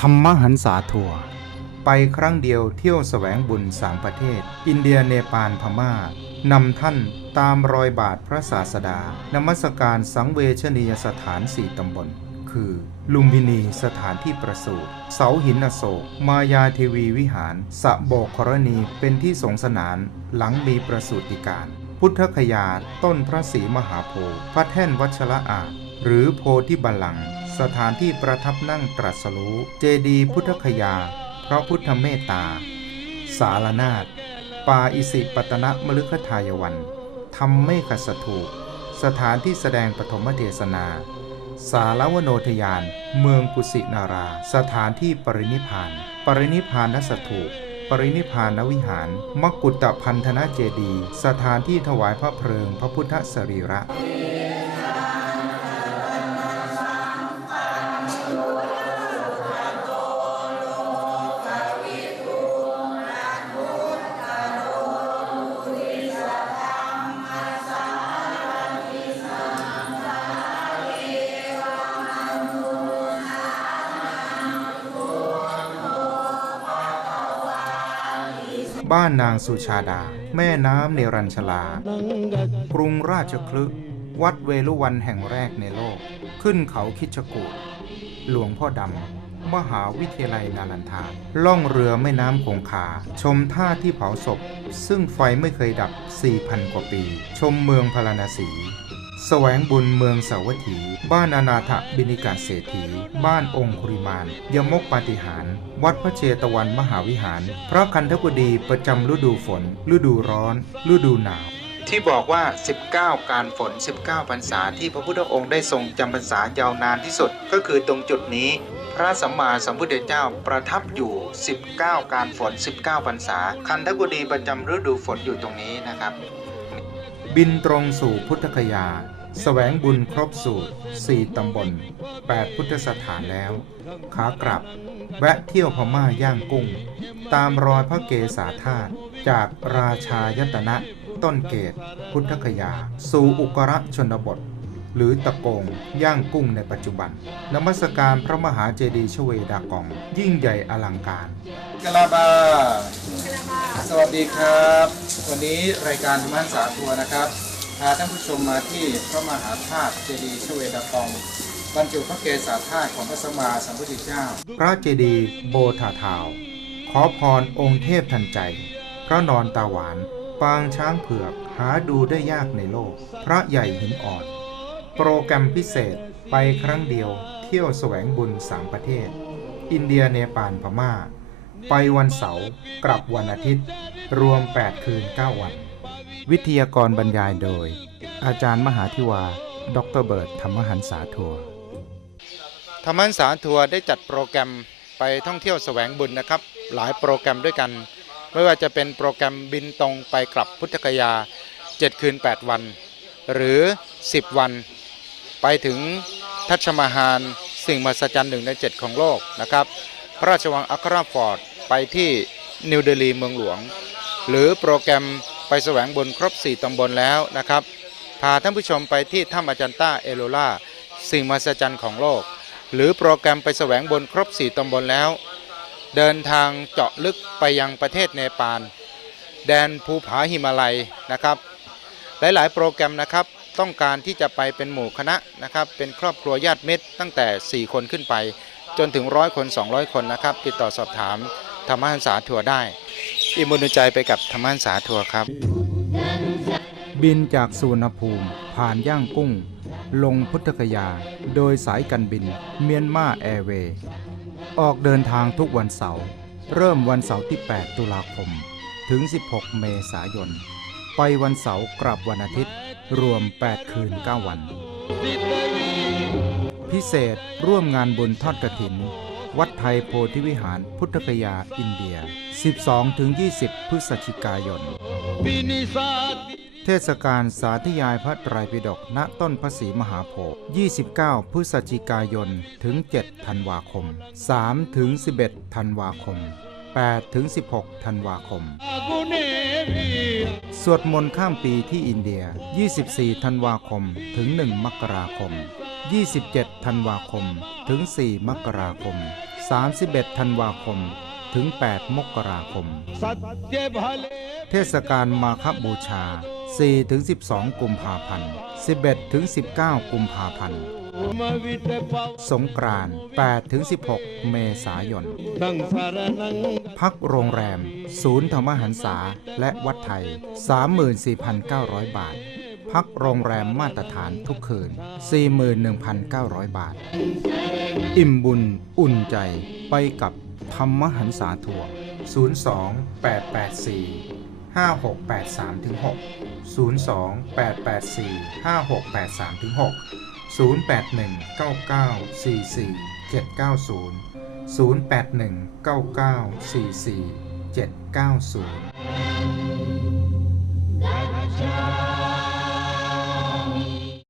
ธรรมหันษาทัวร์ไปครั้งเดียวเที่ยวแสวงบุญสามประเทศ อินเดียเนปาลพม่านำท่านตามรอยบาทพระศาสดานมัสการสังเวชนียสถานสี่ตำบล คือ ลุมพินีสถานที่ประสูติเสาหินอโศก มายาเทวีวิหาร สะโบกครณีเป็นที่สงสนานหลังมีประสูติการ พุทธคยาต้นพระศรีมหาโพธิ์พระแท่นวัชระอาจ หรือโพธิบัลลังก์สถานที่ประทับนั่งตรัสรู้เจดีพุทธคยา เพราะพุทธเมตตา สารนาฏปาอิสิปตนะมฤคทายวันธรรมเมฆสถูปสถานที่แสดงปฐมเทศนา สารวโนทยาน เมืองกุสินารา สถานที่ปรินิพาน ปรินิพานสถูปปรินิพานวิหาร มกุฏตพันธนาเจดี สถานที่ถวายพระเพลิงพระพุทธสรีระ บ้านนางสุชาดา แม่น้ำเนรัญชลา กรุงราชคลึกวัดเวลุวันแห่งแรกในโลก ขึ้นเขาคิชกูดหลวงพ่อดำ มหาวิทยาลัยนาลันทา ล่องเรือแม่น้ำคงคา ชมท่าที่เผาศพ ซึ่งไฟไม่เคยดับ 4,000 กว่าปี ชมเมืองพาราณสี แสวงบุญเมืองสาวัตถี บ้านอนาถบินิกาเศรษฐี บ้านองคุริมานยมกปาฏิหาร วัดพระเชตวันมหาวิหาร พระคันธกุฎีประจำฤดูฝน ฤดูร้อน ฤดูหนาว ที่บอกว่า 19 การฝน 19พรรษาที่พระพุทธองค์ได้ทรงจำพรรษายาวนานที่สุด ก็คือตรงจุดนี้พระสัมมาสัมพุทธเจ้าประทับอยู่ 19 การฝน 19พรรษา คันธกุฎีประจำฤดูฝนอยู่ตรงนี้นะครับ บินตรงสู่พุทธคยา แสวงบุญครบสูตร 4 ตำบล 8 พุทธสถานแล้ว ขากลับ แวะเที่ยวพม่าย่างกุ้ง ตามรอยพระเกศาธาตุจากราชายตนะ ต้นเกต พุทธคยา สู่อุกระชนบท หรือตะโกงย่างกุ้งในปัจจุบัน นมัสการพระมหาเจดีย์ชเวดากอง ยิ่งใหญ่อลังการกลาบา สวัสดีครับ วันนี้รายการธรรมะสาทัวร์นะครับ พาท่านผู้ชมมาที่พระมหาธาตุเจดีย์ชเวดากองบรรจุพระเกศาธาตุของพระสัมมาสัมพุทธเจ้า พระเจดีย์โบธาทาว ขอพรองค์เทพทันใจ พระนอนตาหวาน ปางช้างเผือกหาดูได้ยากในโลก พระใหญ่หินอ่อน โปรแกรมพิเศษไปครั้งเดียว เที่ยวแสวงบุญสามประเทศ อินเดียเนปาลพม่า ไปวันเสาร์กลับวันอาทิตย์ รวม 8 คืน 9 วัน วิทยากรบรรยายโดย อาจารย์มหาธิวา ดรเบิร์ตธรรมหันษาทัวร์ธรรมหันษาทัวร์ได้จัดโปรแกรมไปท่องเที่ยวแสวงบุญนะครับ หลายโปรแกรมด้วยกัน ไม่ว่าจะเป็นโปรแกรมบินตรงไปกลับพุทธคยา 7 คืน 8 วัน หรือ 10 วัน ไปถึงทัชมาฮานสิ่งมหัศจรรย์หนึ่งใน 7 ของโลกนะครับ พระราชวังอัคราฟอร์ดไปที่นิวเดลีเมืองหลวง หรือโปรแกรม ไปแสวงบุญครบ 4 ตำบลแล้วนะครับ พาท่านผู้ชมไปที่ถ้ำอาจันต้าเอโลลาสิ่งมหัศจรรย์ของโลก หรือโปรแกรมไปแสวงบุญครบ 4 ตำบลแล้ว เดินทางเจาะลึกไปยังประเทศเนปาล แดนภูผาหิมาลัยนะครับ หลายๆ โปรแกรมนะครับต้องการที่จะไปเป็นหมู่คณะนะครับเป็นครอบครัวญาติมิตรตั้งแต่ 4 คนขึ้นไป จนถึงร้อยคน 200 คนนะครับ ติดต่อสอบถามธรรมหันษาทัวร์ได้ อิมุนใจไปกับธรรมหันษาทัวครับ บินจากสุวรรณภูมิ ผ่านย่างกุ้ง ลงพุทธคยา โดยสายการบิน เมียนมาแอร์เวย์ออกเดินทางทุกวันเสาร์เริ่มวันเสาร์ที่ 8 ตุลาคม ถึง 16 เมษายน ไปวันเสาร์กลับวันอาทิตย์ รวม 8 คืน 9 วัน พิเศษร่วมงานบุญทอดกระถิน วัดไทยโพธิวิหารพุทธคยาอินเดีย 12-20 พฤศจิกายน เทศกาลสาธยายพระไตรปิฎกณต้นพระศรีมหาโพธิ์29 พฤศจิกายน ถึง 7 ธันวาคม 3-11 ธันวาคม 8-16 ธันวาคม สวดมนต์ข้ามปีที่อินเดีย 24 ธันวาคม ถึง 1 มกราคม 27 ธันวาคม ถึง 4 มกราคม 31 ธันวาคม ถึง 8 มกราคม เทศกาลมาคบูชา 4ถึง12 กุมภาพันธ์ 11ถึง19 กุมภาพันธ์ สงกรานต์8ถึง16 เมษายน พักโรงแรม ศูนย์ธรรมหันษาและวัดไทย 34,900 บาท พักโรงแรมมาตรฐานทุกคืน 41,900 บาท อิ่มบุญอุ่นใจไปกับธรรมหันษาทัวร์02 884 5683ถึง6 02 884 5683ถึง6 081 99 44 790 081 99 44 790